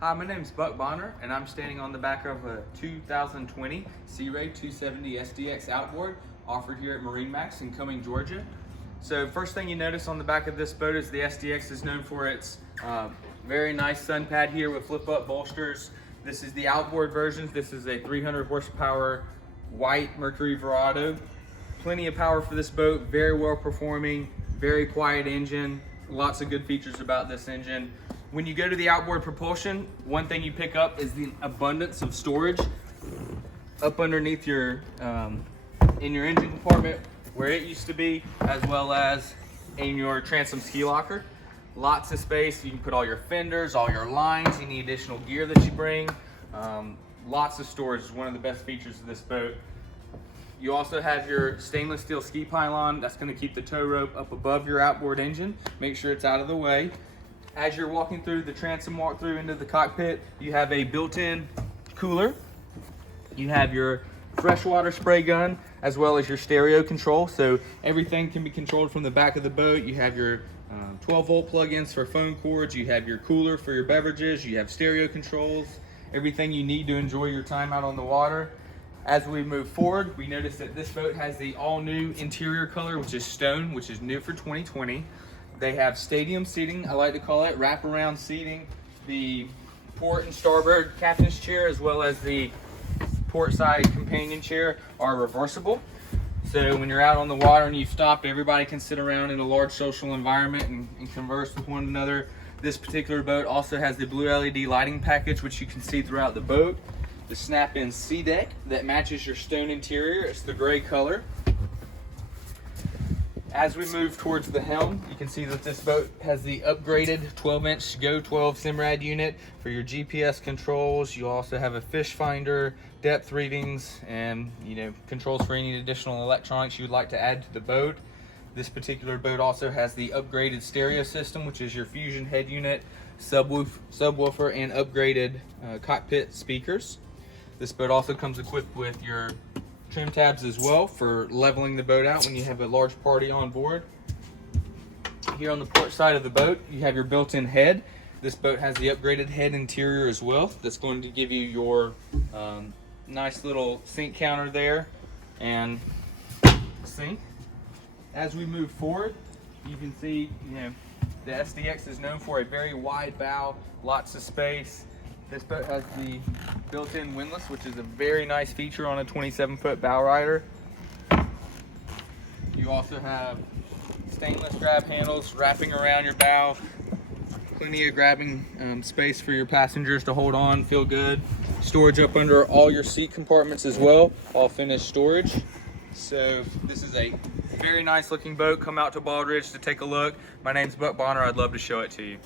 Hi, my name is Buck Bonner, and I'm standing on the back of a 2020 Sea Ray 270 SDX Outboard offered here at MarineMax in Cumming, Georgia. So first thing you notice on the back of this boat is the SDX is known for its very nice sun pad here with flip-up bolsters. This is the outboard version. This is a 300 horsepower white Mercury Verado. Plenty of power for this boat, very well performing, very quiet engine, lots of good features about this engine. When you go to the outboard propulsion, one thing you pick up is the abundance of storage up underneath your, in your engine compartment where it used to be, as well as in your transom ski locker. Lots of space. You can put all your fenders, all your lines, any additional gear that you bring. Lots of storage is one of the best features of this boat. You also have your stainless steel ski pylon. That's going to keep the tow rope up above your outboard engine. Make sure it's out of the way. As you're walking through the transom walkthrough into the cockpit, you have a built-in cooler. You have your freshwater spray gun, as well as your stereo control. So everything can be controlled from the back of the boat. You have your 12-volt plug-ins for phone cords. You have your cooler for your beverages. You have stereo controls. Everything you need to enjoy your time out on the water. As we move forward, we notice that this boat has the all-new interior color, which is stone, which is new for 2020. They have stadium seating, I like to call it, wraparound seating. The port and starboard captain's chair, as well as the port side companion chair, are reversible. So when you're out on the water and you stop, everybody can sit around in a large social environment and converse with one another. This particular boat also has the blue LED lighting package, which you can see throughout the boat. The snap-in sea deck that matches your stone interior. It's the gray color. As we move towards the helm, you can see that this boat has the upgraded 12-inch Go 12 Simrad unit for your GPS controls. You also have a fish finder, depth readings, and controls for any additional electronics you would like to add to the boat. This particular boat also has the upgraded stereo system, which is your Fusion head unit, subwoofer, and upgraded cockpit speakers. This boat also comes equipped with your trim tabs as well for leveling the boat out when you have a large party on board. Here on the port side of the boat, you have your built-in head. This boat has the upgraded head interior as well. That's going to give you your nice little sink counter there and sink. As we move forward, you can see the SDX is known for a very wide bow, lots of space. This boat has the built-in windlass, which is a very nice feature on a 27-foot bow rider. You also have stainless grab handles wrapping around your bow. Plenty of grabbing space for your passengers to hold on, feel good. Storage up under all your seat compartments as well, all finished storage. So this is a very nice looking boat. Come out to Bald Ridge to take a look. My name's Buck Bonner. I'd love to show it to you.